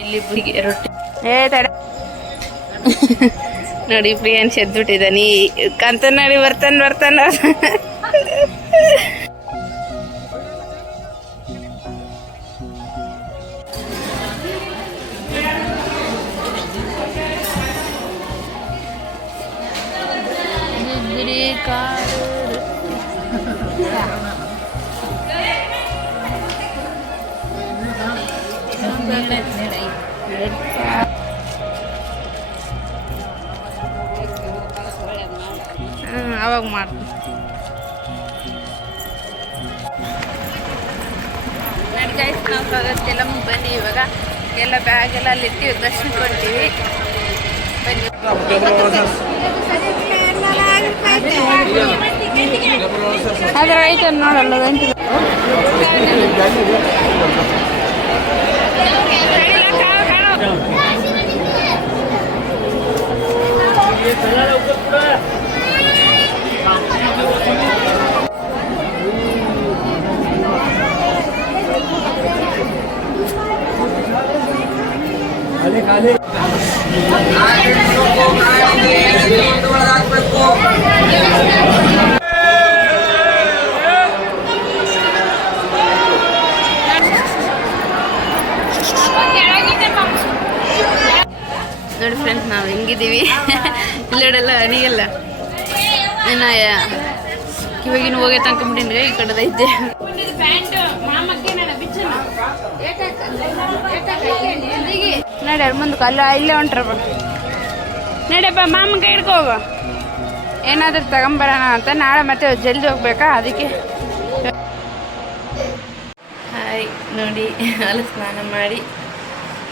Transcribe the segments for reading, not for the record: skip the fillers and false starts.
ಇಲ್ಲಿ ರೊಟ್ಟಿ ನೋಡಿ ಪ್ರಿಯಾನ್ ಎದ್ಬಿಟ್ಟಿದ್ದಾನೆ ಕಂತ ನೋಡಿ ಬರ್ತಾನ ಅವಾಗ ಮಾಡ್ತೀನಿ ನೋಡಿ ಗೈಸ್ ನಾವು ಹೋಗೋದಕ್ಕೆಲ್ಲ ಬನ್ನಿ ಇವಾಗ ಎಲ್ಲ ಬ್ಯಾಗ್ ಎಲ್ಲ ಅಲ್ಲಿ ಇರ್ತೀವಿ ದರ್ಶನ ಕೊಡ್ತೀವಿ ಬನ್ನಿ ಅದ್ರ ಐತೆ ನೋಡಲ್ಲ ನೋಡಿ ಫ್ರೆಂಡ್ಸ್ ನಾವು ಹೆಂಗಿದ್ದೀವಿ ಇಲ್ಲೆಲ್ಲ ಅಣಿಯಲ್ಲ ಏನ ಕಿವಾಗಿನ ಹೋಗೇ ತನ್ಕೊಂಬಿಟ್ಟಿನ್ರಿ ಈ ಕಡೆದೈತೆ ನಡಿ ಮುಂದಕ್ಕೆ ಅಲ್ಲ ಇಲ್ಲೇ ಹೊಂಟ್ರಪ್ಪ ನಡಿಯಪ್ಪ ಮಾಮನ ಕೈ ಹಿಡ್ಕೊ ಹೋಗು ಏನಾದರೂ ತಗೊಂಬರೋಣ ಅಂತ ನಾಳೆ ಮತ್ತೆ ಜಲ್ದಿ ಹೋಗ್ಬೇಕಾ ಅದಕ್ಕೆ ಹಾಯ್ ನೋಡಿ ಅಲ್ಲಿ ಸ್ನಾನ ಮಾಡಿ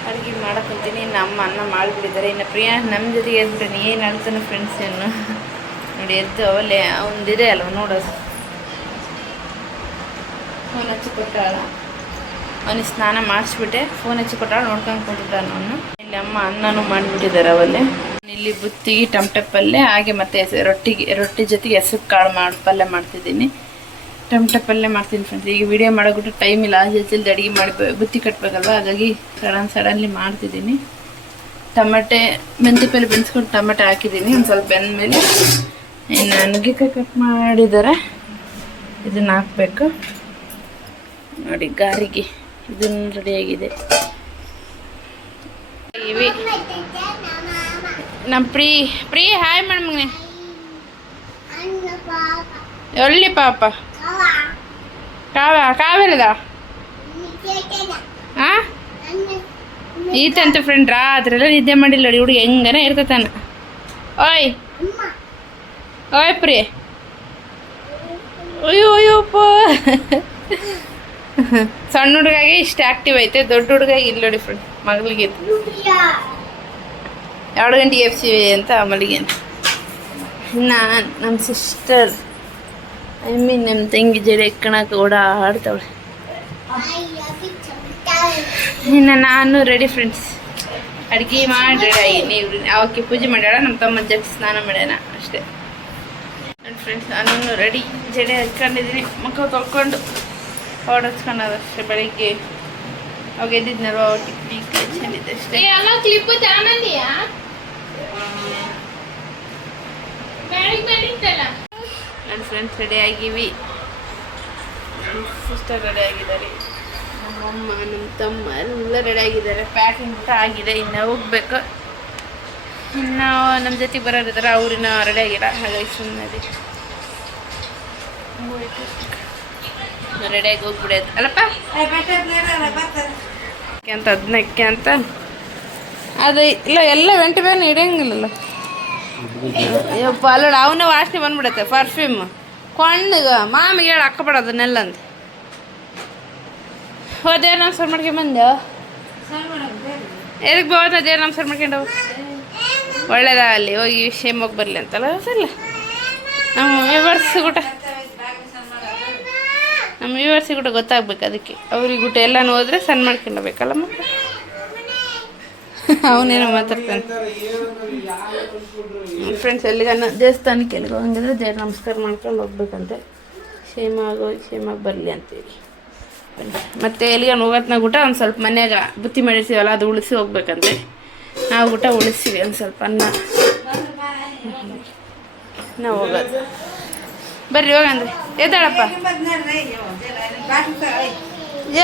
ಅಡುಗೆ ಮಾಡಕ್ಕಂತೀನಿ ನಮ್ಮ ಅನ್ನ ಮಾಡಿಬಿಟ್ಟಿದ್ದಾರೆ ಇನ್ನು ಪ್ರಿಯಾ ನಮ್ಮ ಜೊತೆಗೆ ಎದ್ಬಿಟ್ಟು ಏನು ಹೇಳ್ತಾನೆ ಫ್ರೆಂಡ್ಸ್ ಏನು ನೋಡಿ ಎದ್ದು ಅವಲ್ಲೇ ಅವನದಿದೆ ಅಲ್ವ ನೋಡೋದು ಫೋನ್ ಹಚ್ಚಿ ಕೊಟ್ಟಾಳ ಅವನಿಗೆ ಸ್ನಾನ ಮಾಡಿಸ್ಬಿಟ್ಟೆ ಫೋನ್ ಹಚ್ಚಿ ಕೊಟ್ಟಾಳ ನೋಡ್ಕೊಂಡು ಕೊಟ್ಟಿದ್ದಾನೆ ಅವನು ಇಲ್ಲಿ ಅಮ್ಮ ಅನ್ನನೂ ಮಾಡಿಬಿಟ್ಟಿದ್ದಾರೆ ಅವಲ್ಲೇ ಇಲ್ಲಿ ಬುತ್ತಿಗೆ ಟೊಮಟೆ ಪಲ್ಯ ಹಾಗೆ ಮತ್ತು ರೊಟ್ಟಿ ಜೊತೆಗೆ ಹೆಸರು ಕಾಳು ಪಲ್ಯ ಮಾಡ್ತಿದ್ದೀನಿ ಟೊಮಟೆ ಪಲ್ಯ ಮಾಡ್ತೀನಿ ಫ್ರೆಂಡ್ಸ್ ಈಗ ವಿಡಿಯೋ ಮಾಡೋಬಿಟ್ಟು ಟೈಮ್ ಇಲ್ಲ ಜಲ್ದಿ ಅಡುಗೆ ಮಾಡಿ ಬುತ್ತಿ ಕಟ್ಟಬೇಕಲ್ವ ಹಾಗಾಗಿ ಸಡನ್ಲಿ ಮಾಡ್ತಿದ್ದೀನಿ ಟೊಮೆಟೆ ಮೆಂತ್ಯ ಪಲ್ಯ ಬೆನ್ಸ್ಕೊಂಡು ಟೊಮೆಟೆ ಹಾಕಿದ್ದೀನಿ ಒಂದು ಸ್ವಲ್ಪ ಬೆಂದಮೇಲೆ ಇನ್ನು ನುಗ್ಗೆಕಾಯಿ ಕಟ್ ಮಾಡಿದ್ದಾರೆ ಇದನ್ನು ಹಾಕಬೇಕು ನೋಡಿ ಗಾರಿಗೆ ಇದನ್ನು ರೆಡಿಯಾಗಿದೆ ಇವಿ ನಮ್ಮ ಪ್ರೀ ಹಾಯ್ ಮಾಡಿ ಮಗನೆ ಎಲ್ಲಿ ಪಾಪ ಕಾವೇರದ ಹಾಂ ಈತಂತ ಫ್ರೆಂಡ್ ರಾತ್ರೆಲ್ಲ ನಿದ್ದೆ ಮಾಡಿಲ್ಲ ನೋಡಿ ಹುಡುಗಿ ಹೆಂಗನ ಇರ್ತತಾನ ಓಯ್ ಪ್ರಿಯ ಅಯ್ಯೋಪ್ಪ ಸಣ್ಣ ಹುಡುಗಾಗೆ ಇಷ್ಟು ಆ್ಯಕ್ಟಿವ್ ಐತೆ ದೊಡ್ಡ ಹುಡುಗಾಗಿ ಇಲ್ಲ ನೋಡಿ ಫ್ರೆಂಡ್ ಮಗಳಿಗೆ 2 ಗಂಟೆಗೆ ಎಫ್ಸಿ ಅಂತ ಮಲ್ಲಿಗೆ ಇನ್ನು ನಮ್ಮ ಸಿಸ್ಟರ್ ನಮ್ಮ ತಂಗಿ ಜಡೆ ಎಕ್ಕಣಕ್ಕೆ ಓಡಾಡ್ತಾವಳೆ ಇನ್ನು ನಾನು ರೆಡಿ ಫ್ರೆಂಡ್ಸ್ ಅಡುಗೆ ಮಾಡಿ ರೆಡಿ ಆಗಿ ನೀವು ಅವಕ್ಕೆ ಪೂಜೆ ಮಾಡ್ಯಾಳ ನಮ್ಮ ತಮ್ಮ ಜಗ್ಗಿ ಸ್ನಾನ ಮಾಡ್ಯಾನ ಅಷ್ಟೇ ನನ್ನ ಫ್ರೆಂಡ್ಸ್ ನಾನು ರೆಡಿ ಜಡೆ ಹಚ್ಕೊಂಡಿದ್ದೀನಿ ಮಕ್ಕ ತೊಳ್ಕೊಂಡು ಹೊಡೆಸ್ಕೊಂಡು ಅದಷ್ಟೇ ಬೆಳಿಗ್ಗೆ ಅವಾಗ ಎದ್ದಿದ್ನಲ್ವ ಟಿಕ್ ಹಚ್ಕೊಂಡಿದ್ದೆ ಅಷ್ಟೇ ನನ್ನ ಫ್ರೆಂಡ್ಸ್ ರೆಡಿ ಆಗಿವಿ ನನ್ನ ಸಿಸ್ಟರ್ ರೆಡಿ ಆಗಿದ್ದಾರೆ ನಮ್ಮಮ್ಮ ನಮ್ಮ ತಮ್ಮ ಎಲ್ಲ ರೆಡಿ ಆಗಿದ್ದಾರೆ ಪ್ಯಾಕಿಂಗ್ ಊಟ ಆಗಿದೆ ಇನ್ನು ಹೋಗ್ಬೇಕು ಇನ್ನು ನಮ್ಮ ಜೊತೆಗೆ ಬರೋರಿದ್ದಾರೆ ಅವ್ರಿನ್ನ ರೆಡಿ ಆಗಿಲ್ಲ ಹಾಗಾಗಿ ಸುಮ್ಮನೆ ರೆಡಿಯಾಗಿ ಹೋಗ್ಬಿಡೋದು ಅಲ್ಲಪ್ಪ ಅಂತ ಅದನ್ನಕ್ಕೆ ಅಂತ ಅದು ಇಲ್ಲ ಎಲ್ಲ ವೆಂಟಿ ಬ್ಯಾನ್ ಹಿಡಿಯಂಗಿಲ್ಲಲ್ಲ ಅಯ್ಯಪ್ಪ ಅಲ್ಲೋಡ ಅವನೇ ವಾಸನೆ ಬಂದ್ಬಿಡತ್ತೆ ಪರ್ಫ್ಯೂಮ್ ಕೊಂಡಗ ಮಾಮಿಗೆ ಹೇಳಿ ಹಾಕಬೇಡ ಅದನ್ನೆಲ್ಲ ಅಂತ ದೇವ್ರ ನಮಸ್ಕಾರ ಮಾಡ್ಕೊಂಬಂದೆ ಎದಕ್ಕೆ ಬೋದ ದೇವ್ರ ನಮಸ್ಕಾರ ಮಾಡ್ಕೊಂಡು ಒಳ್ಳೇದ ಅಲ್ಲಿ ಹೋಗಿ ಶೇಮೋಗಿ ಬರಲಿ ಅಂತಲ್ಲ ಸಲ್ಲ ನಮ್ಮ ವ್ಯೂವರ್ಸಿಗೆ ಊಟ ಗೊತ್ತಾಗ್ಬೇಕು ಅದಕ್ಕೆ ಅವ್ರಿಗೆ ಊಟ ಎಲ್ಲನೂ ಹೋದ್ರೆ ಸಣ್ಣ ಮಾಡ್ಕೊಂಡಬೇಕಲ್ಲ ಮತ್ತೆ ಅವನೇನೋ ಮಾತಾಡ್ತಾನೆ ಫ್ರೆಂಡ್ಸ್ ಎಲ್ಲಿಗನ್ನ ದೇವಸ್ಥಾನಕ್ಕೆ ಎಲ್ಲಿಗೆ ಹೋಗಂಗಿದ್ರೆ ದೇವ್ರ ನಮಸ್ಕಾರ ಮಾಡ್ಕೊಂಡು ಹೋಗ್ಬೇಕಂತೆ ಕ್ಷೇಮಾಗಿ ಬರಲಿ ಅಂತೇಳಿ ಮತ್ತು ಎಲ್ಲಿಗೆ ಹೋಗತ್ನಾಗ ಊಟ ಒಂದು ಸ್ವಲ್ಪ ಮನ್ಯಾಗ ಬುತ್ತಿ ಮಾಡಿರ್ತೀವಲ್ಲ ಅದು ಉಳಿಸಿ ಹೋಗ್ಬೇಕಂತೆ. ನಾವು ಊಟ ಉಳಿಸ್ತೀವಿ ಒಂದು ಸ್ವಲ್ಪ ಅನ್ನ ನಾವು ಹೋಗೋದು. ಬರ್ರಿ ಹೋಗಂದ್ರಿ ಎದ್ದಾಳಪ್ಪ.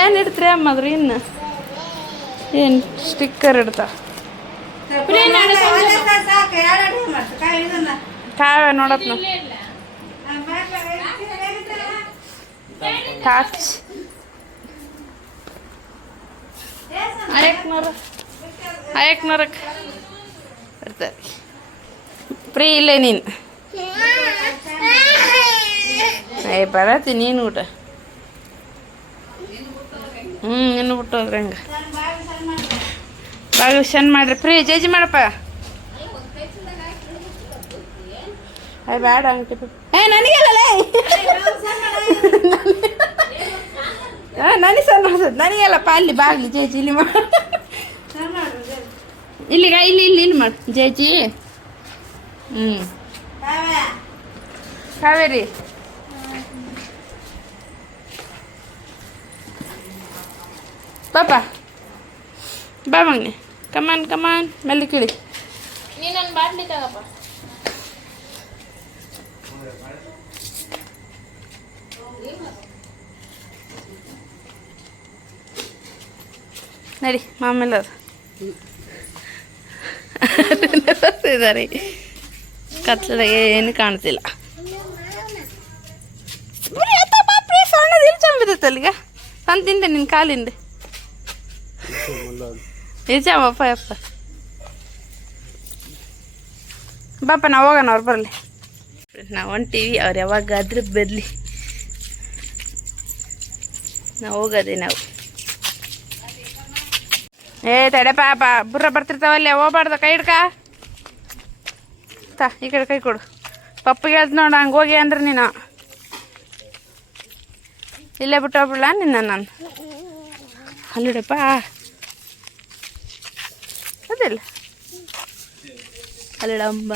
ಏನು ಇಡ್ತೀರಿ ಅಮ್ಮದ್ರಿ ಇನ್ನು ಏನು ಸ್ಟಿಕ್ಕರ್ ಇಡ್ತಾ ಕಾವ್ಯ ನೋಡತ್ ನಾವು ಟಾರ್ಚ್ ಆಯಕ್ನೂರಕ್ಕೆ ಬರ್ತಾರೆ ಫ್ರೀ ಇಲ್ಲೇ ನೀನು ಬರತ್ತಿ ನೀನು ಊಟ ಇನ್ನು ಬಿಟ್ಟು ಹೋಗ್ರಿ ಹಂಗೆ ಬಾಗಿಲು ಶನ್ ಮಾಡ್ರಿ ಫ್ರೀ ಜೇಜಿ ಮಾಡಪ್ಪ. ಅಯ್ಯ ಬೇಡ ಅಂಟಿ ನನಗೆಲ್ಲ ನನಗೆ ಸಣ್ಣ ನನಗೆಲ್ಲಪ್ಪ ಅಲ್ಲಿ ಬಾಗ್ಲಿ ಜೇಜಿ ಇಲ್ಲಿ ಮಾಡು ಇಲ್ಲಿಗ ಇಲ್ಲಿ ಮಾಡು ಜೇಜಿ. ಕಾವೇರಿ ಪಾಪ ಬಾ ಮಗನೆ ಕಮಾನ್ ಮೆಲ್ಲಿ ಕಿಳಿ ನೀನು ನನ್ನ ಬಾಟ್ಲಿ ತಗಪ್ಪ. ನಡಿ ಮಾಮೇಲೆ ಇದ್ದಾರೆ ಕತ್ಲದಾಗೆ ಏನು ಕಾಣ್ತಿಲ್ಲ. ಸಣ್ಣದು ಇಲ್ಲಿ ಚಂಬಿದತ್ತೆ ಅಲ್ಲಿಗ ನಾನು ತಿಂದೆ ನಿನ್ನ ಕಾಲಿಂದೆ ನಿಜಪ್ಪ ಯಪ್ಪ. ಬಾಪ ನಾವು ಹೋಗೋಣ ಅವ್ರು ಬರಲಿ. ನಾವು ಹೊಂಟೀವಿ ಅವ್ರು ಯಾವಾಗಾದ್ರೂ ಬರಲಿ ನಾವು ಹೋಗೋದೆ ನಾವು. ತಡೆ ಪಾಪ ಬುರ್ರ ಬರ್ತಿರ್ತಾವಲ್ಲಿ ಹೋಗ್ಬಾರ್ದು ಕೈ ಹಿಡ್ಕ ಈ ಕಡೆ ಕೈ ಕೊಡು. ಪಪ್ಪಿಗೆ ಹೇಳ್ದು ನೋಡು ಹಂಗೆ ಹೋಗಿ ಅಂದ್ರೆ ನೀನು ಇಲ್ಲೇ ಬಿಟ್ಟು ಹೋಗ್ಬಿಡ್ಲ ನಿನ್ನ ನಾನು ಅಲ್ಲಿಡಪ್ಪ ಅದಿಲ್ಲ ಅಲ್ಲಿಡಂಬ.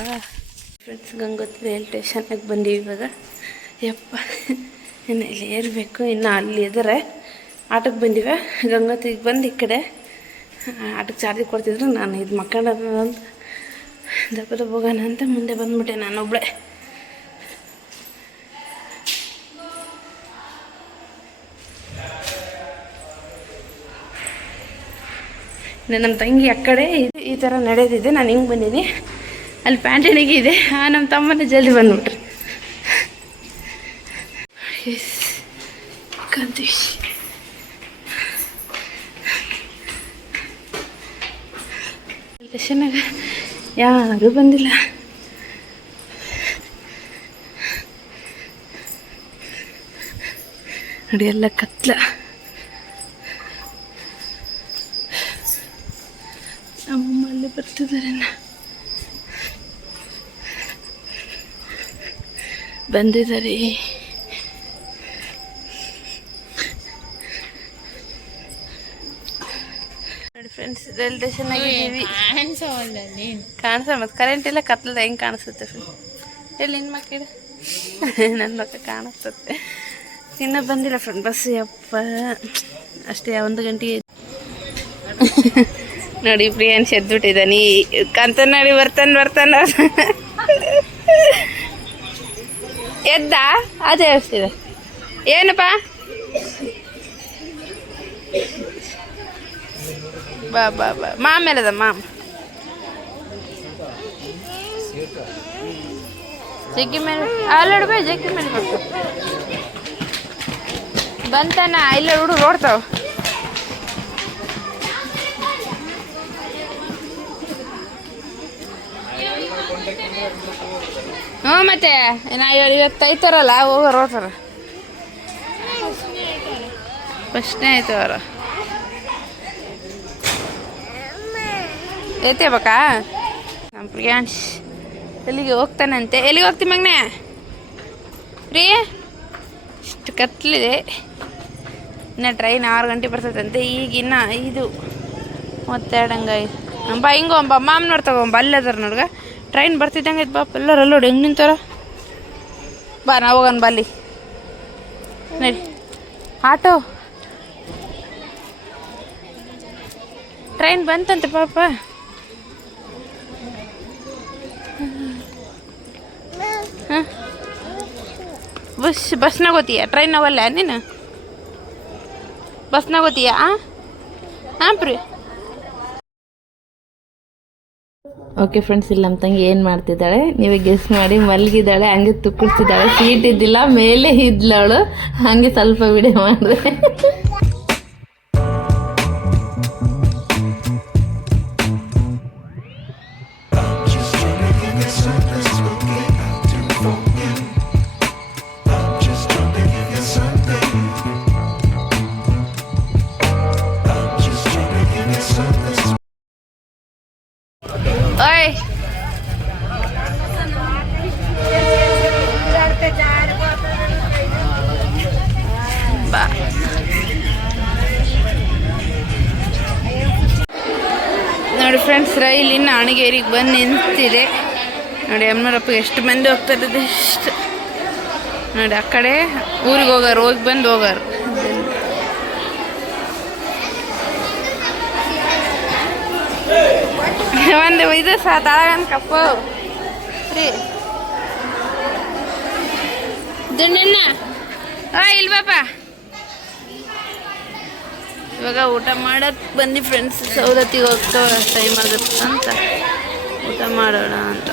ಫ್ರೆಂಡ್ಸ್ ಗಂಗೋತ್ರಿ ರೈಲ್ ಸ್ಟೇಷನ್ಗೆ ಬಂದೀವಿ ಇವಾಗ. ಯಪ್ಪ ಇನ್ನು ಇಲ್ಲಿ ಏರಬೇಕು. ಇನ್ನು ಅಲ್ಲಿ ಇದ್ದಾರೆ ಆಟೋಕ್ಕೆ ಬಂದಿವೆ. ಗಂಗೋತ್ರಿಗೆ ಬಂದು ಈ ಕಡೆ ಆಟೋಕ್ಕೆ ಚಾರ್ಜಿಗೆ ಕೊಡ್ತಿದ್ರು. ನಾನು ಇದು ಮಕ್ಕಂಡ ಅಂತ ದಬ್ಬ ಹೋಗೋಣ ಅಂತ ಮುಂದೆ ಬಂದ್ಬಿಟ್ಟೆ ನಾನೊಬ್ಬಳೆ. ನಮ್ಮ ತಂಗಿ ಆ ಕಡೆ ಈ ಥರ ನಡೆದಿದೆ. ನಾನು ಹಿಂಗೆ ಬಂದೀನಿ ಅಲ್ಲಿ ಪ್ಯಾಂಟಣಿಗೆ ಇದೆ. ನಮ್ಮ ತಮ್ಮನೇ ಜಲ್ದಿ ಬಂದ್ಬಿಟ್ರಿ ಕಂತೀಶ್. ಸ್ಟೇಷನಾಗ ಯಾರೂ ಬಂದಿಲ್ಲ. ನೋಡಿ ಎಲ್ಲ ಕತ್ಲ. ನಮ್ಮಮ್ಮ ಅಲ್ಲಿ ಬರ್ತಿದ್ದಾರೆ. ಬಂದಿದ್ದಾರೆ. ನೋಡಿ ಫ್ರೆಂಡ್ಸ್ ರೈಲ್ ಸ್ಟೇಷನ್ ಆಗಿದ್ದೀವಿ. ಕಾಣಿಸ ಮತ್ತು ಕರೆಂಟ್ ಇಲ್ಲ ಕತ್ಲದ ಹೆಂಗೆ ಕಾಣಿಸುತ್ತೆ ಫ್ರೆಂಡ್ಸ್. ಎಲ್ಲಿ ನಿನ್ನ ಮಕ್ಕಳು ನನ್ನ ಮಕ್ಕ ಕಾಣಿಸ್ತದೆ. ಇನ್ನೂ ಬಂದಿಲ್ಲ ಫ್ರೆಂಡ್ ಬಸ್. ಯಪ್ಪ ಅಷ್ಟೇ 1 ಗಂಟೆಗೆ ನೋಡಿ ಪ್ರಿಯಾನ್ಸ್ ಎದ್ಬಿಟ್ಟಿದ್ದಾನೆ. ಕಂತ ನೋಡಿ ಬರ್ತಾನೆ ಎದ್ದ ಅದೇ ಅಷ್ಟಿದೆ. ಏನಪ್ಪ ಬಾ ಮಾಮೇಲದ ಮಾಮ ಜಗ್ಗಿ ಮೇಲೆ ಅಲ್ಲಡ ಬೇ ಜಗ್ಗಿ ಮೇಲೆ ಬರ್ತಾವ ಬಂತಾನ. ಇಲ್ಲ ಹುಡುಗರು ಓಡ್ತಾವ. ಹ್ಞೂ ಮತ್ತೆ ಇವತ್ತು ಐತಾರಲ್ಲ ಹೋಗೋರು ಹೋಗ್ತಾರ. ಫಸ್ಟ್ನೇ ಆಯ್ತು ಅವರ ಐತೇಬೇಕಾ. ನಮ್ಮ ಪ್ರಿಯಾಂಶ್ ಎಲ್ಲಿಗೆ ಹೋಗ್ತಾನಂತೆ. ಎಲ್ಲಿಗೆ ಹೋಗ್ತೀವಿ ಮಗನೆ ಪ್ರೀ? ಇಷ್ಟು ಕತ್ಲಿದೆ. ಇನ್ನು ಟ್ರೈನ್ 6 ಗಂಟೆ ಬರ್ತದಂತೆ. ಈಗಿನ್ನ 5:32 ಬಾ ಹಿಂಗೊಂಬ ಮಾಮ್ ನೋಡ್ತಗೊಂಬ ಅಲ್ಲದಾರ ನೋಡ್ಗ. ಟ್ರೈನ್ ಬರ್ತಿದ್ದಂಗೆ ಐತೆ ಬಾಪ. ಎಲ್ಲರೂ ಅಲ್ಲೋಡಿ ಹೆಂಗೆ ನಿಂತಾರ. ಬಾ ನಾವು ಹೋಗೋಣ ಬಲ್ಲಿ ನಡಿ. ಆಟೋ ಟ್ರೈನ್ ಬಂತಂತೆ ಪಾಪ. ಹಾಂ ಬಸ್ನಾಗ ಹೋತೀಯ? ಟ್ರೈನ್ ಅವಲ್ಲ ನೀನು? ಬಸ್ನಾಗ ಹೋತೀಯ? ಹಾಂ ಪ್ರಿ. ಓಕೆ ಫ್ರೆಂಡ್ಸ್, ಇಲ್ಲಿ ನಮ್ಮ ತಂಗಿ ಏನು ಮಾಡ್ತಿದ್ದಾಳೆ ನೀವೇ ಗೆಸ್ ಮಾಡಿ. ಮಲಗಿದ್ದಾಳೆ, ಹಂಗೆ ತುಕ್ಕಳಿಸಿದ್ದಾಳೆ. ಸೀಟ್ ಇದ್ದಿಲ್ಲ, ಮೇಲೆ ಇದ್ಲವಳು. ಹಂಗೆ ಸ್ವಲ್ಪ ವಿಡಿಯೋ ಮಾಡಿದೆ. ಓಯ್ ಬಾ. ನೋಡಿ ಫ್ರೆಂಡ್ಸ್, ರೈಲ್ ಇನ್ನು ಅಣಗೇರಿಗೆ ಬಂದು ನಿಂತಿದೆ. ನೋಡಿ ಯಮ್ಮನೂರಪ್ಪಗೆ ಎಷ್ಟು ಮಂದಿ ಹೋಗ್ತಾ ಇರೋದು ಎಷ್ಟು. ನೋಡಿ ಆ ಕಡೆ ಊರಿಗೆ ಹೋಗಾರು, ಹೋಗಿ ಬಂದು ಹೋಗಾರು. ಒಂದು ಇದು ತಾಳಗನ್ ಕಪ್ಪು ರೀ ದುಂಡಣ್ಣ ಇಲ್ವಾಪ. ಇವಾಗ ಊಟ ಮಾಡಕ್ಕೆ ಬಂದು ಫ್ರೆಂಡ್ಸ್, ಸವದತ್ತಿಗೆ ಹೋಗ್ತಾ ಟೈಮ್ ಆಗುತ್ತೆ ಅಂತ ಊಟ ಮಾಡೋಣ ಅಂತ.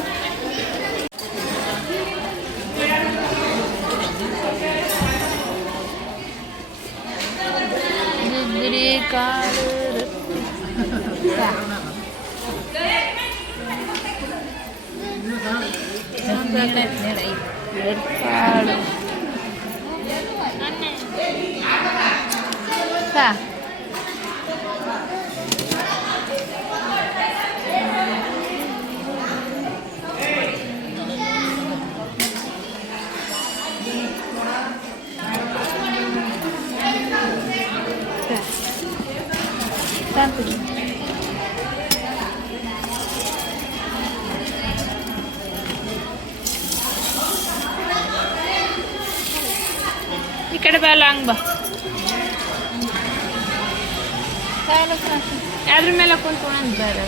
ಕಾಳು ಈ ಕಡೆ ಬಾ, ಲಾಂಗ್ ಬಾ. ಅದ್ರ ಮೇಲೆ ಕುಂತ್ಕೊಂಡು ಬೇರೆ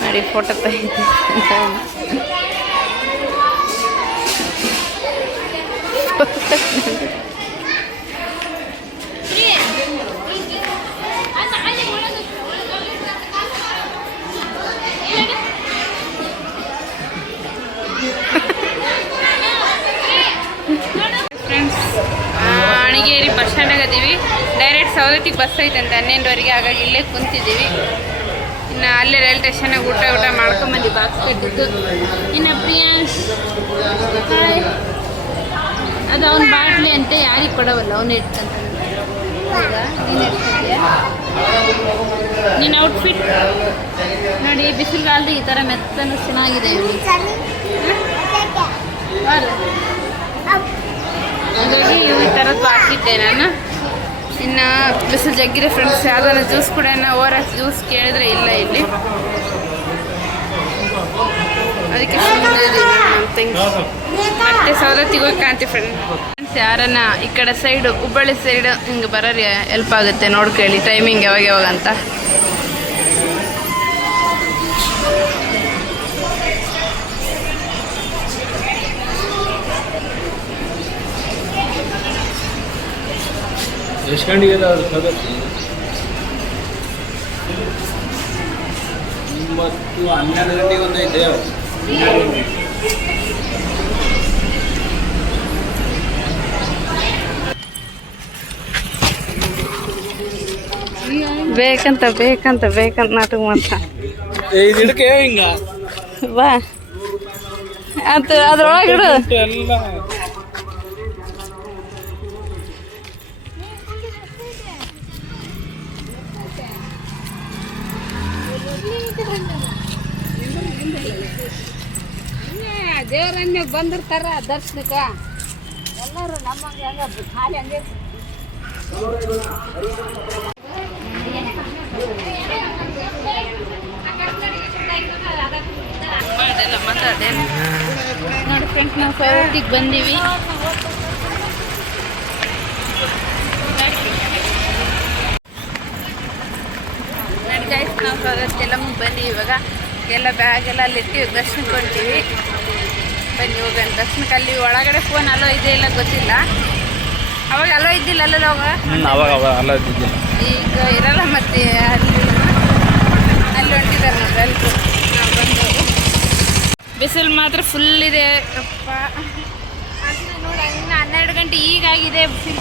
ನೋಡಿ ಫೋಟೋ ತೆಗಿತೀನಿ. ಅಣಗೇರಿ ಬಸ್ ಸ್ಟ್ಯಾಂಡಾಗ ಅದೀವಿ. ಡೈರೆಕ್ಟ್ ಸವದತ್ತಿಗೆ ಬಸ್ ಐತಂತೆ 12:30. ಹಾಗಾಗಿ ಇಲ್ಲೇ ಕುಂತಿದ್ದೀವಿ. ಇನ್ನು ಅಲ್ಲೇ ರೈಲ್ ಸ್ಟೇಷನಾಗ ಊಟ ಮಾಡ್ಕೊಂಬಂದು ಬಾಕ್ಸ್ ಕಟ್ಟಿದ್ದು. ಇನ್ನು ಪ್ರಿಯಾಂಶ್ ಅದು ಅವ್ನ ಬಾಟ್ಲಿ ಅಂತ ಯಾರಿಗೆ ಕೊಡವಲ್ಲ, ಅವನು ಇಟ್ಕೊಂತಾನೆ. ಹೌದಾ, ನೀನು ಇಟ್ಕೊಂತೀಯ? ನಿನ್ನ ಔಟ್ಫಿಟ್ ನೋಡಿ, ಬಿಸಿಲುಗಾಲದ ಈ ಥರ ಮೆತ್ತನು ಚೆನ್ನಾಗಿದೆ. ಹಾಗಾಗಿ ಈ ಥರದ್ದು ಹಾಕಿದ್ದೆ ನಾನು. ಇನ್ನು ಬಿಸಿಲು ಜಗ್ಗಿದೆ ಫ್ರೆಂಡ್ಸ್. ಯಾವ್ದಾರ ಜ್ಯೂಸ್ ಕುಡಿಯೋಣ, ORS ಜ್ಯೂಸ್ ಕೇಳಿದ್ರೆ ಇಲ್ಲ ಇಲ್ಲಿ, ಅದಕ್ಕೆ ನಮ್ಮ ತಂಗಿ ಮತ್ತೆ ಸವದತ್ತಿಗೆ ಹೋಗಿ ಕಾಣ್ತೀವಿ ಫ್ರೆಂಡ್ಸ್. ಯಾರನ್ನ ಈ ಕಡೆ ಸೈಡು, ಹುಬ್ಬಳ್ಳಿ ಸೈಡು ಹಿಂಗೆ ಬರೋರಿ ಹೆಲ್ಪ್ ಆಗುತ್ತೆ. ನೋಡ್ಕೊಳ್ಳಿ ಟೈಮಿಂಗ್ ಯಾವಾಗ ಅಂತ. ಎಷ್ಟು ಗಂಟೆಗೆ ಸವದತ್ತಿ? 12 ಗಂಟೆಗೆ ಒಂದೈತೆ. ಬೇಕಂತ ನಾಟಕ ಮಾಡ್ತಾ ಹಿಂಗ ಬಾ. ಅದು ಅದ್ರೊಳಗಿಡು. ದೇವರನ್ನೇ ಬಂದಿರ್ತಾರ ದರ್ಶನಕ್ಕ. ಎಲ್ಲರೂ ನಮ್ಮಂಗೆ ಹಂಗ ಖಾಲಿ ಹಂಗೆ ಮಾತಾಡೆಲ್ಲ ನೋಡಿ ಫ್ರೆಂಡ್ಸ್, ನಾವು ಸೌತಿಗೆ ಬಂದೀವಿ. ನೋಡಿ ಗೈಸ್, ನಾವು ಸೌದತ್ತೆಲ್ಲ ಬಂದು ಇವಾಗ ಎಲ್ಲ ಬ್ಯಾಗ್ ಎಲ್ಲ ಅಲ್ಲಿ ಇರ್ತೀವಿ, ದರ್ಶನಕ್ಕೆ ಹೊಂಟೀವಿ. ಬನ್ನಿ ಹೋಗೋಣ ದರ್ಶನಕ್ಕೆ. ಅಲ್ಲಿ ಒಳಗಡೆ ಫೋನ್ ಅಲೋ ಇದೆ ಇಲ್ಲ ಗೊತ್ತಿಲ್ಲ, ಅವಾಗ ಅಲೋ ಇದ್ದಿಲ್ಲ ಅಲ್ಲ ಅವಾಗ ಅಲ್ಲ ಇದ್ದಿದ್ದಿಲ್ಲ. ಈಗ ಇರಲ್ಲ. ಮತ್ತೆ ಅಲ್ಲಿ ಹೊಂಟಿದ್ದಾರೆ ನೋಡ್ರಿ, ಅಲ್ಲಿ ನಾವು ಬಂದು. ಬಿಸಿಲು ಮಾತ್ರ ಫುಲ್ ಇದೆ ಅಪ್ಪ. ನೋಡಿ ಇನ್ನು 12 ಗಂಟೆ ಈಗಾಗಿದೆ ಬಿಸಿಲು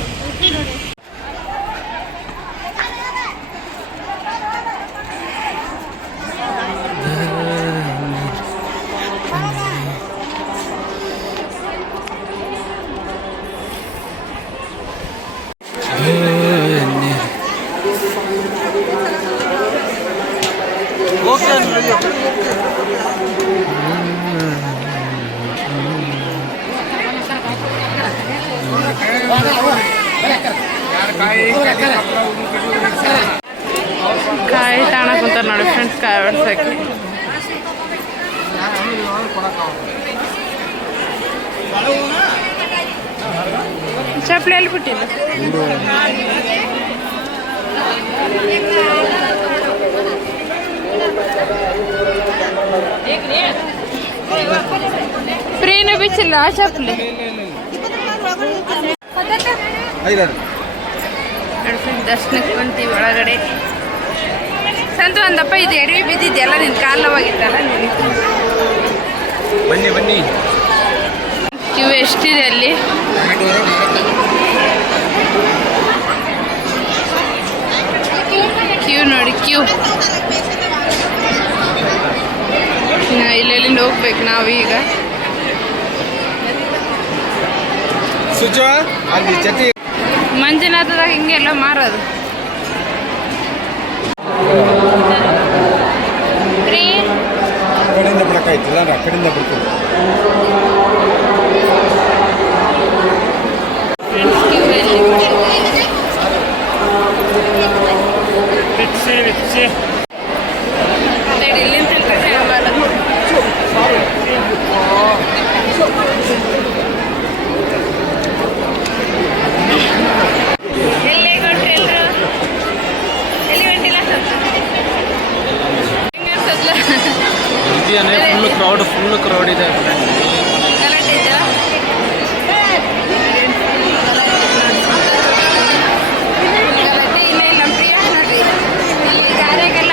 ನೋಡಿ. ಕಾಯಿ ತಾಣ ಕುಂತಾರೆ ನೋಡಿ ಫ್ರೆಂಡ್ಸ್, ಕಾಯಿ ಹೊಡ್ಸಕ್ಕೆ. ಚಪ್ಪಲಿ ಎಲ್ಲಿ ಬಿಟ್ಟಿಲ್ಲ. ಫ್ರೀನು ಬಿಚ್ಚಿಲ್ಲ ಆ ಚಪ್ಪಲಿ. ದರ್ಶನಕ್ಕೆ ಬಂತೀವಿ ಒಳಗಡೆ. ಸಂತು ಒಂದಪ್ಪ ಇದು ಎಡವಿ ಬಿದ್ದಿದ್ದೆಲ್ಲ ನಿನ್ನ ಕಾಲವಾಗಿತ್ತಲ್ಲ ನಿನಗೆ. ಬನ್ನಿ ಬನ್ನಿ. ಕ್ಯೂ ಎಷ್ಟಿದೆ ಅಲ್ಲಿ. ಕ್ಯೂ ನೋಡಿ, ಕ್ಯೂ. ಇಲ್ಲೆಲ್ಲಿಂದ ಹೋಗ್ಬೇಕು ನಾವು ಈಗ. ಮಂಜುನಾಥದಾಗ ಹಿಂಗೆಲ್ಲ ಮಾರೋದು. ಕಡೆಯಿಂದ ಬಿಡಕ್ಕಾಯ್ತಿಲ್ಲ, ಆ ಕಡೆಯಿಂದ ಬಿಡ್ತೀವಿ. ಫುಲ್ ಕ್ರೌಡ್ ಇದೆ.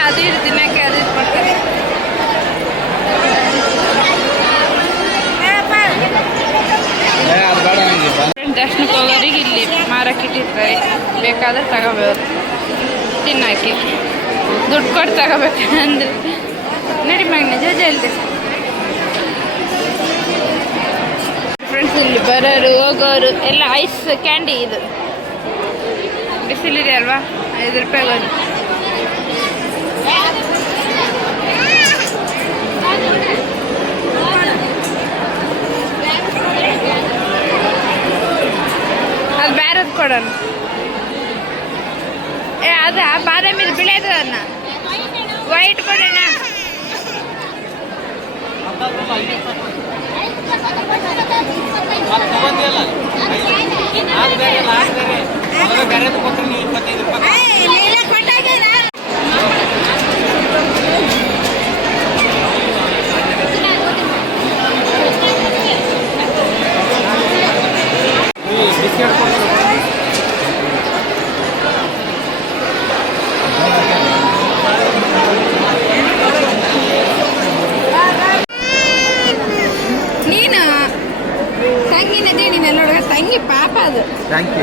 ಅದು ಇದು ತಿನ್ನಕ್ಕೆ ಅದು ಇದು ಮಾಡ್ತಾರೆ. ದರ್ಶನಕ್ಕೆ ಹೋಗೋರಿಗೆ ಇಲ್ಲಿ ಮಾರಕ್ಕಿಟ್ಟಿರ್ತಾರೆ, ಬೇಕಾದ್ರೆ ತಗೋಬೋದು ತಿನ್ನಾಕಿ. ದುಡ್ಡು ಕೊಟ್ಟು ತಗೋಬೇಕಂದ್ರೆ ನಡಿ ಮಗನ ಜಲ್ದಿ. ಫ್ರೆಂಡ್ಸ್, ಇಲ್ಲಿ ಬರೋರು ಹೋಗೋರು ಎಲ್ಲ ಐಸ್ ಕ್ಯಾಂಡಿ. ಇದು ಬಿಸಿಲಿದೆ ಅಲ್ವಾ, 5 ರೂಪಾಯಿಗೆ ಒಂದು. ಅದು ಬೇರೆದು ಕೊಡೋಣ. ಅದ ಬಾದಾಮಿ ಬಿಳೆದು ಅದನ್ನ ವೈಟ್ ಕೊಡೋಣ. ನೀನು ತಂಗಿನ ನೀನೆಲ್ಲ ತಂಗಿ ಪಾಪ ಅದು. ಥ್ಯಾಂಕ್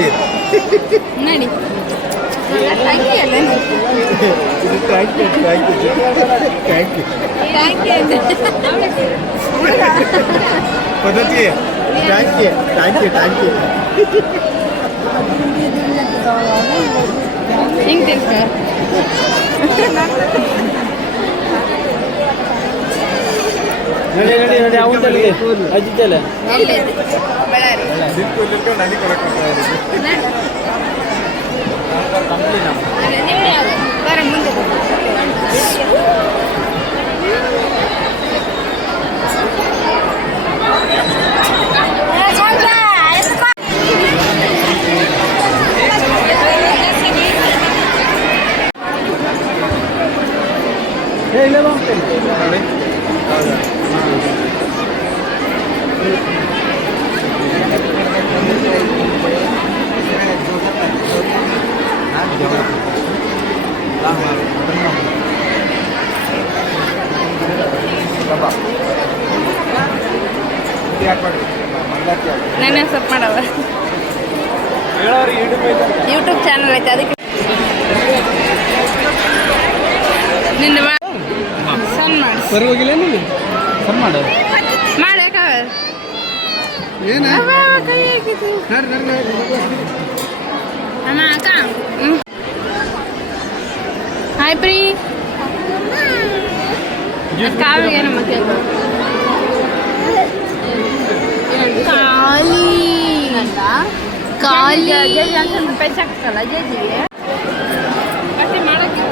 ಯು ನಡಿ ತಂಗಿ ಅಲ್ಲ ಥ್ಯಾಂಕ್ ಯು ಪದ್ಧತಿ. ಥ್ಯಾಂಕ್ ಯು ಹಿಂಗೆ ತಿನ್ಸ. ನೋಡಿ ಅವತ್ತಲ್ಲಿ ಅಜ್ಜಿದ್ದಲ್ಲ ಎಲ್ಲಿದೆ ಬಳ್ಳಾರಿ. ಬರ ಮುಂದೆ ನೆನೆ ಸಪ್ ಮಾಡವ ಯೂಟ್ಯೂಬ್ ಚಾನಲ್ ಐತೆ ಅದಕ್ಕೆ ನಿಂದು ಸಣ್ಣ ಮಾಡಿ ಸರಿ ಹೋಗಿಲ್ಲ ನೀನು ಸಣ್ಣ ಮಾಡು ಮಾಡಕ್ಕ ಏನು ಕೈ ಹಾಕಿದ್ದು ಅಮ್ಮ ಅಕ್ಕ ಹಾಯ್ ಪ್ರೀ ಕಾವಿಗೆ ನಮ್ಮ ಕಾಲಿ ಕಾಲಿ ಪೈಸಾಕಲ್ಲ ಜೇಜಿಗೆ ಮತ್ತೆ ಮಾಡೋಕ್ಕೆ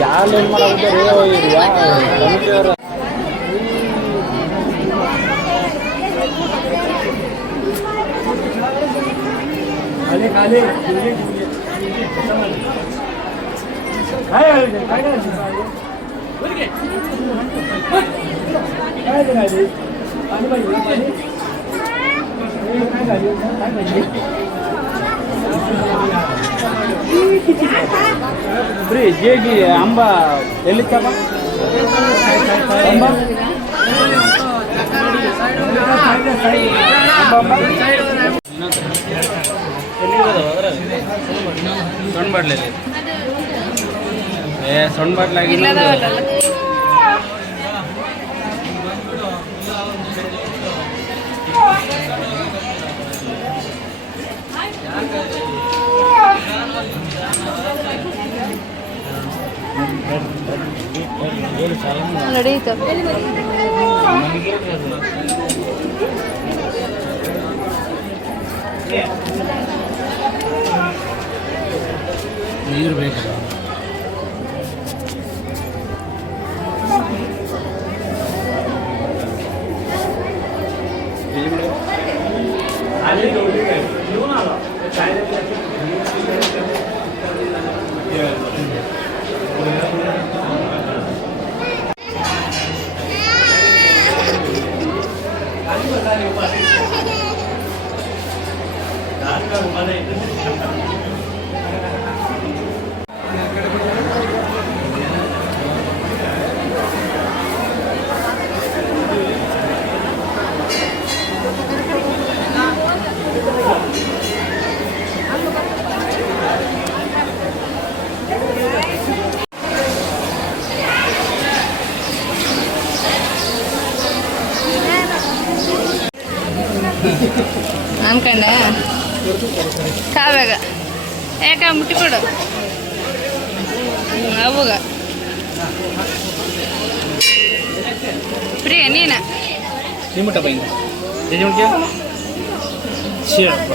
ಯಾರು ಏನು ಮಾಡೋದು ಖಾಲಿ ಬ್ರೀ ಜೇಗಿ ಅಂಬ ಎಲ್ಲಿತ್ತಪ್ಪ ಅಂಬ ಸಣ್ಣ ಬಾಟ್ಲಲ್ಲಿ ಸಣ್ಣ ಬಾಟ್ಲಾಗಿಲ್ಲ ನಡೆಯಿತು ನೀರು ಬೇಕಲ್ಲ ಅನ್ಕೊಂಡೆ ಕಾವ್ಯಾಗ ಯಾಕ ಮುಟ್ಟಿ ಕೊಡು ಅವಾಗ ಪ್ರಿಯ ನೀನ ನಿಮ್ಮಟ ಬೈಂದ ಜೇಜುಣ್ಕೆ ಶಿರಪ್ಪ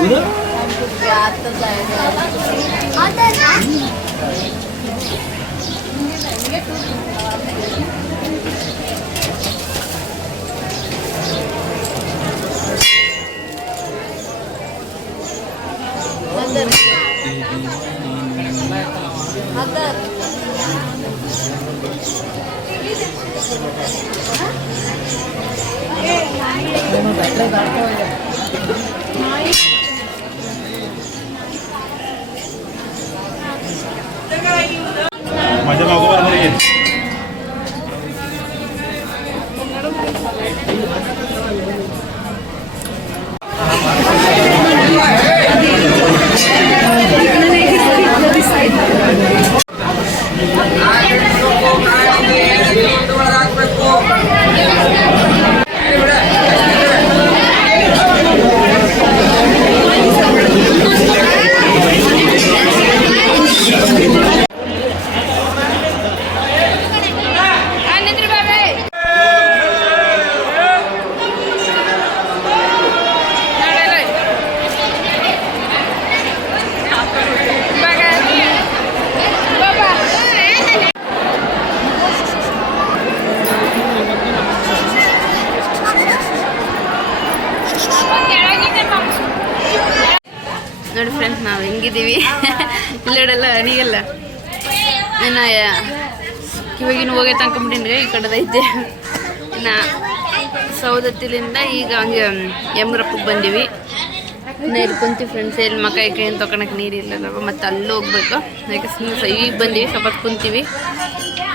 ಇದು माझ्या मागोबरोबर येईल. ನೋಡಿ ಫ್ರೆಂಡ್ಸ್, ನಾವು ಹೆಂಗಿದ್ದೀವಿ ಇಲ್ಲೆಲ್ಲ ಅಣಿಗೆಲ್ಲ ಇನ್ನು ಕಿವಾಗಿನ ಹೋಗೇ ತನ್ಕೊಂಬಿಟ್ಟಿನ್ರಿ. ಈ ಕಡೆದೈತೆ ಇನ್ನು ಸೌದತ್ತಿಲಿಂದ ಈಗ ಹಂಗೆ ಯಮ್ರಪ್ಪಗೆ ಬಂದೀವಿ. ನೀರು ಕುಂತೀವಿ ಫ್ರೆಂಡ್ಸ್. ಎಲ್ಲಿ ಮಕ್ಕ ಏನು ತೊಗೊಳಕ್ಕೆ ನೀರಿಲ್ಲಲ್ಲವ, ಮತ್ತು ಅಲ್ಲಿ ಹೋಗ್ಬೇಕು. ಯಾಕೆ ಸುಮ್ಮನೆ ಈಗ ಬಂದೀವಿ, ಸ್ವಲ್ಪ ಕುಂತೀವಿ.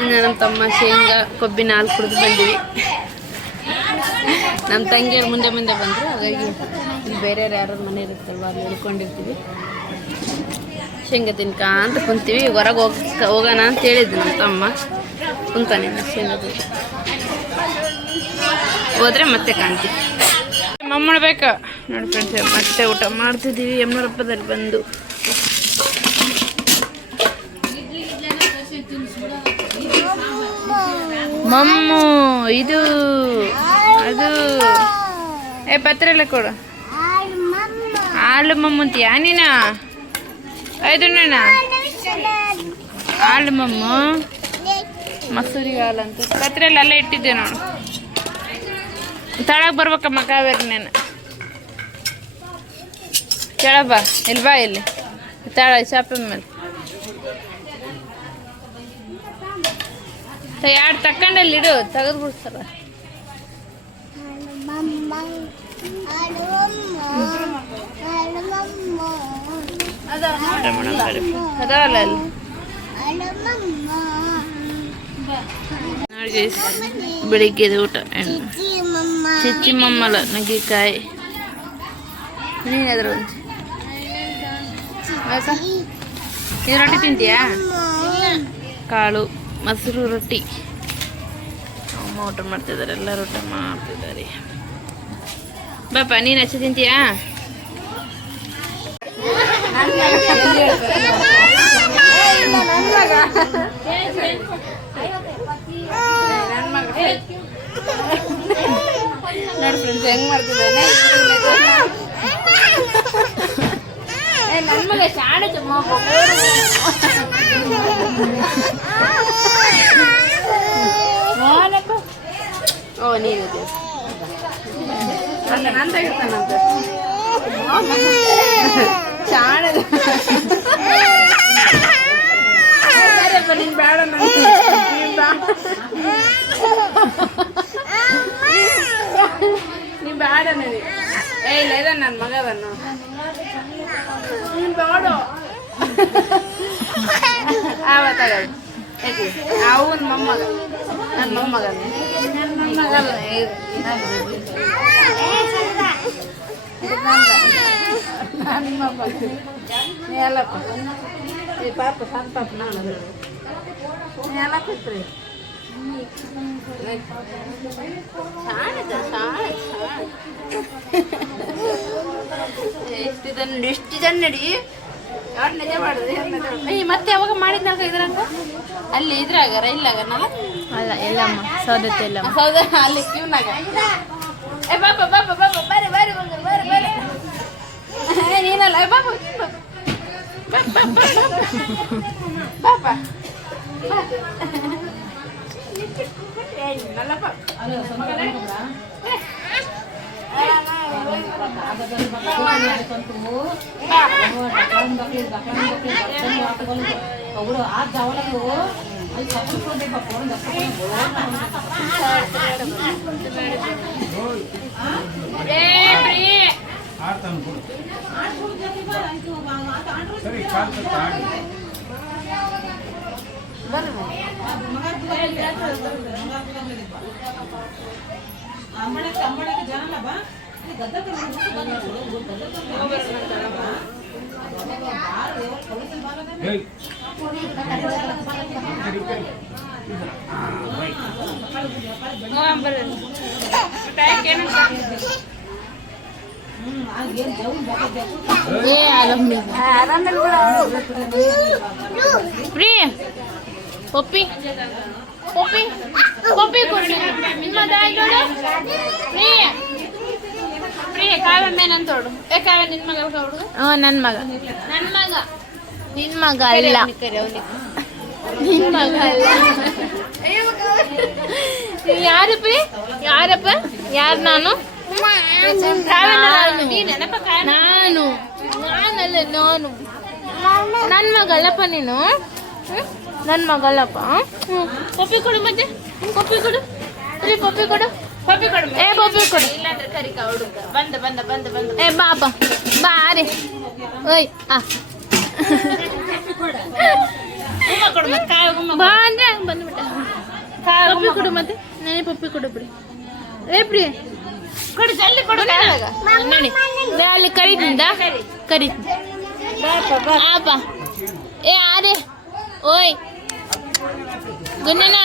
ಇನ್ನು ನಮ್ಮ ತಮ್ಮ ಶೇಂಗಾ ಕೊಬ್ಬಿನ ಹಾಲು ಕುಡಿದು ಬಂದೀವಿ. ನಮ್ಮ ತಂಗಿಯರು ಮುಂದೆ ಬಂದರು, ಹಾಗಾಗಿ ಬೇರೆಯವ್ರು ಯಾರು ಮನೆ ಇರುತ್ತಲ್ವ ಅಲ್ಲಿ ಉಳ್ಕೊಂಡಿರ್ತೀವಿ. ಶೇಂಗಾ ತಿನ್ಕಂತ ಕುಂತೀವಿ. ಹೊರಗೆ ಹೋಗೋಣ ಅಂತ ಹೇಳಿದ್ದು ನಮ್ಮ ತಮ್ಮ. ಕುಂತಾನೆ ಶೇಂಗಾ ತಿಂತ ಹೋದರೆ ಮತ್ತೆ ಕಾಣ್ತೀವಿ. ಮಾಡಬೇಕು ನೋಡಿ ಫ್ರೆಂಡ್ಸ್, ಮತ್ತೆ ಊಟ ಮಾಡ್ತಿದ್ದೀವಿ ಯಮ್ನೂರಪ್ಪದಲ್ಲಿ ಬಂದು. ಮಮ್ಮು ಇದು ಅದು ಪತ್ರ ಎಲ್ಲ ಕೊಡು. ಹಾಲು ಮಮ್ಮಂತೀಯ ನೀನ? ಐದು ನಾನ ಹಾಲು ಮಮ್ಮು ಮಸೂರಿ ಹಾಲು ಅಂತ ಪತ್ರ ಎಲ್ಲ ಅಲ್ಲೇ ಇಟ್ಟಿದ್ದೆ ನಾನು. ತಳಗೆ ಬರ್ಬೇಕಮ್ಮ ಕಾವೇರಿ ನೀನು. ಕೆಳಬಾ ಇಲ್ಲಿ, ಬಾ ಇಲ್ಲಿ ತಳ ಶಾಪಿನ ಮೇಲೆ. ಎರಡು ತಕ್ಕಂಡಲ್ಲಿ ಇಡು, ತೆಗೆದು ಬಿಡ್ತಾರ. ಅದಾವಲ್ಲ ಅಲ್ಲಿ ನೋಡಿ. ಬೆಳಿಗ್ಗೆದ ಊಟ ಚಿಚ್ಚಿ ಮಮ್ಮಲ ನುಗ್ಗಿಕಾಯಿ. ನೀನಾದ್ರು ಇದು ರೊಟ್ಟಿ ತಿಂತೀಯಾ? ಕಾಳು ಮೊಸರು ರೊಟ್ಟಿ ಅಮ್ಮ ಊಟ ಮಾಡ್ತಿದ್ದಾರೆ. ಎಲ್ಲರೂ ಊಟ ಮಾಡ್ತಿದ್ದಾರೆ. ಬಾಪ ನೀನು ಹಚ್ಚಿ ತಿಂತೀಯಾ? ನೋಡಿ ಫ್ರೆಂಡ್ಸ್ ಹೆಂಗ್ ಮಾಡ್ತಿದ್ದಾನೆ ನನ್ನ ಮಗ. ಶಾಣೆ ಓ ನೀರು ನಾನು ತೆಗಿತಾನಂತ ಶಾಣೆ. ನೀನು ಬೇಡ ನೀ ಬೇಡ ನನಗೆ. ಇಲ್ಲ ಇದ ನನ್ನ ಮಗದನ್ನು ನೀನು ಬೇಡ ಆವತ್ತಾಗದು. ಅವನ ಮೊಮ್ಮಗ, ನನ್ನ ಮೊಮ್ಮಗ, ನನ್ನ ಮೊಮ್ಮಗಲ್ಲ. ನನ್ನ ಮೊಮ್ಮಗ ಎಲ್ಲಪ್ಪ. ಈ ಪಾಪ ಸಣ್ಣ ಪಾಪ ನಾನು ಎಲ್ಲ ಕೂತ್ರಿ. ಇಷ್ಟು ಜನ ನಡಿ. ಯಾರು ನಿಜ ಮಾಡುದು ಮತ್ತೆ ಯಾವಾಗ ಮಾಡಿದ್ನಾಗ ಇದ್ರಂಗ ಅಲ್ಲಿ ಇದ್ರಾಗ ರೈಲಾಗನಲ್ಲ ಅಲ್ಲ ಎಲ್ಲಮ್ಮ ಸೌದತ್ತೆ ಎಲ್ಲ ಸೌದ ಅಲ್ಲಿ ಕ್ಯೂನಾಗ. ಬಾಪ ಬಾಪ ಬಾಪ ಬರ್ರಿ ಬರ್ರಿ ಬರ್ರಿ ಬರ್ರಿ ನೀನಲ್ಲ ಬಾಪ ಸರಿ ಕಾಲ್ ಆಡಿ ಪ್ರಿಯ ಪಪ್ಪಿ ಪಪ್ಪಿ ಪಪ್ಪಿ ಕೊಡಿ ಪ್ರಿಯ ಪ್ರಿಯ ಕಾವ್ಯ ಮೇನಂತೋಡು ಏ ಕಾವ್ಯ ನಿನ್ ಮಗ ಹುಡುಗ ನನ್ನ ಮಗ ನಿನ್ ಮಗ ಅಲ್ಲ ನಿನ್ ಮಗ ಅಲ್ಲ ಯಾರಪ್ಪ ಯಾರಪ್ಪ ಯಾರು ನಾನು ನಾನು ನಾನಲ್ಲ ನಾನು ನನ್ನ ಮಗಲ್ಲಪ್ಪ ನೀನು ನನ್ನ ಮಗಲ್ಲಪ್ಪ ಪಪ್ಪಿ ಕೊಡು ಮತ್ತೆ ಪಪ್ಪಿ ಕೊಡು ಪಪ್ಪಿ ಕೊಡು ಪಪ್ಪಿ ಕೊಡು ಏ ಪಪ್ಪಿ ಕೊಡು ಇಲ್ಲಾಂದ್ರೆ ಕರಿಕ ಹುಡುಗ ಬಂದ ಬಂದ ಬಂದ ಬಂದ ಏ ಬಾಬಾ ಬಾ ಅರೆ ಓಯ್ ಬಾ ಅಂದ್ರೆ ಬಂದ್ಬಿಟ್ಟ ಪಪ್ಪಿ ಕೊಡು ಮತ್ತೆ ನಾನೇ ಪಪ್ಪಿ ಕೊಡು ಬಿಡಿ ಏ ಪ್ರಿಯ ಕೊಡು ಜಲ್ದಿ ಕೊಡು ನೋಡಿ ಅಲ್ಲಿ ಕರೀತಿಂದ ಕರೀತೀನಿ ಆಪ ಏ ಆರೆ ಓಯ್ ಗುನ್ನನ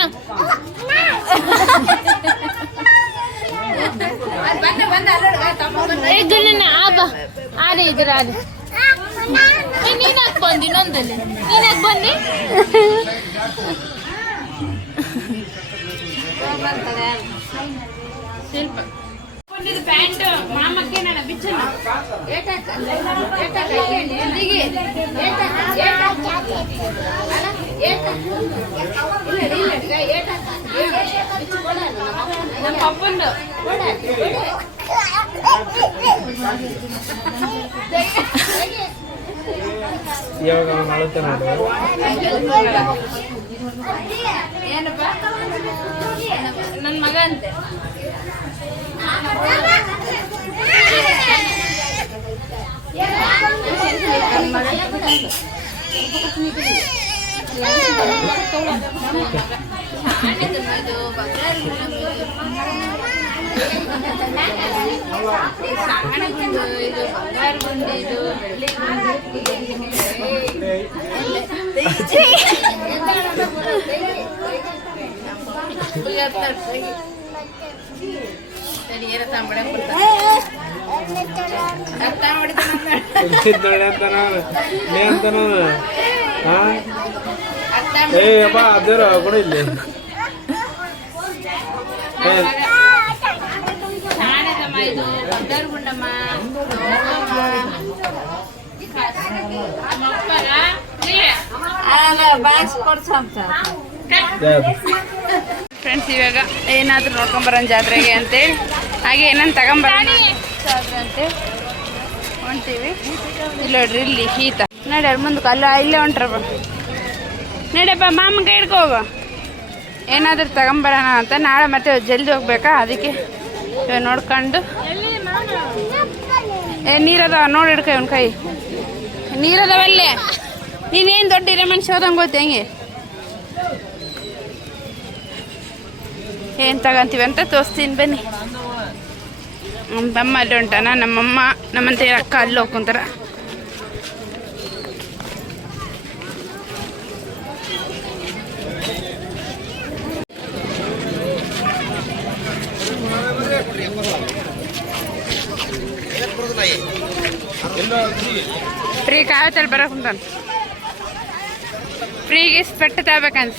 ಏ ಗುನ್ನನ ಆಪ ಆರೆ ಇದ್ರ ಆರೆ ನೀನ್ ಯಾಕೆ ಬಂದಿ ಇನ್ನೊಂದಲ್ಲಿ ನೀನ್ ಯಾಕೆ ಬಂದಿ ಶಿಲ್ಪ ಪ್ಯಾಂಟ್ ಮಾಮಕ್ಕೆ ನಾನು ಬಿಚ್ಚನ ನಮ್ಮ ಪಪ್ಪಂದು ಇವಾಗ ನಳತ್ತೆ ಏನಪ್ಪ ನನ್ನ ಮಗ ಅಂತೆ ಅಪ್ಪ ಅದೇರ ಕೂಡ ಇಲ್ಲಿ ಫ್ರೆಂಡ್ಸ್ ಇವಾಗ ಏನಾದರೂ ನೋಡ್ಕೊಂಬರೋಣ ಜಾತ್ರೆಗೆ ಅಂತೇಳಿ ಹಾಗೆ ಏನನ್ನು ತಗೊಂಬರೋಣ ಜಾತ್ರೆ ಅಂತೇಳಿ ಹೊಂಟೀವಿ. ಇಲ್ಲಿ ನೋಡ್ರಿ ಇಲ್ಲಿ ಈತ ನಡಿ ಮುಂದಕ್ಕೆ ಅಲ್ಲ ಇಲ್ಲೇ ಹೊಂಟ್ರಪ್ಪ ನಡಿಯಪ್ಪ ಮಾಮನ ಕೈ ಹಿಡ್ಕೊ ಹೋಗು. ಏನಾದರೂ ತಗೊಂಬರೋಣ ಅಂತ ನಾಳೆ ಮತ್ತೆ ಜಲ್ದಿ ಹೋಗ್ಬೇಕಾ ಅದಕ್ಕೆ ಇವಾಗ ನೋಡ್ಕೊಂಡು ನೀರದವ ನೋಡಿ ಹಿಡ್ಕೊ ಇವನ ಕೈ ನೀರದವಲ್ಲೇ ನೀನೇನು ದೊಡ್ಡ ಹಿರೇ ಮನುಷ್ಯ ಹೋದಂಗೆ ಗೊತ್ತು ಹೆಂಗೆ ಏನು ತಗೊಂತೀವಿ ಅಂತ ತೋರಿಸ್ತೀನಿ ಬನ್ನಿ. ನಮ್ಮಮ್ಮ ಅಲ್ಲಿ ಹೊಂಟಾನ ನಮ್ಮಮ್ಮ ನಮ್ಮಂತ ಅಕ್ಕ ಅಲ್ಲಿ ಹೋಗ್ಕೊಂತಾರ. ಫ್ರೀ ಕಾವತ್ತಲ್ಲಿ ಬರೋಕುಂತಾನ ಫ್ರೀಗೆ ಸ್ಪೆಟ್ ತಗೋಬೇಕಂತ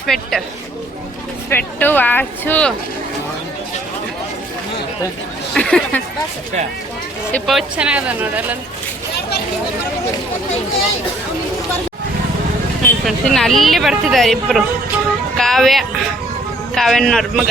ಸ್ಪೆಟ್ಟು ವಾಚು ಈ ಪೌಚ್ ಚೆನ್ನಾಗದ ನೋಡಲ್ಲ ಫ್ರೆಂಡ್ಸ್. ಇನ್ನು ಅಲ್ಲಿ ಬರ್ತಿದ್ದಾರೆ ಇಬ್ಬರು, ಕಾವ್ಯನವ್ರ ಮಗ.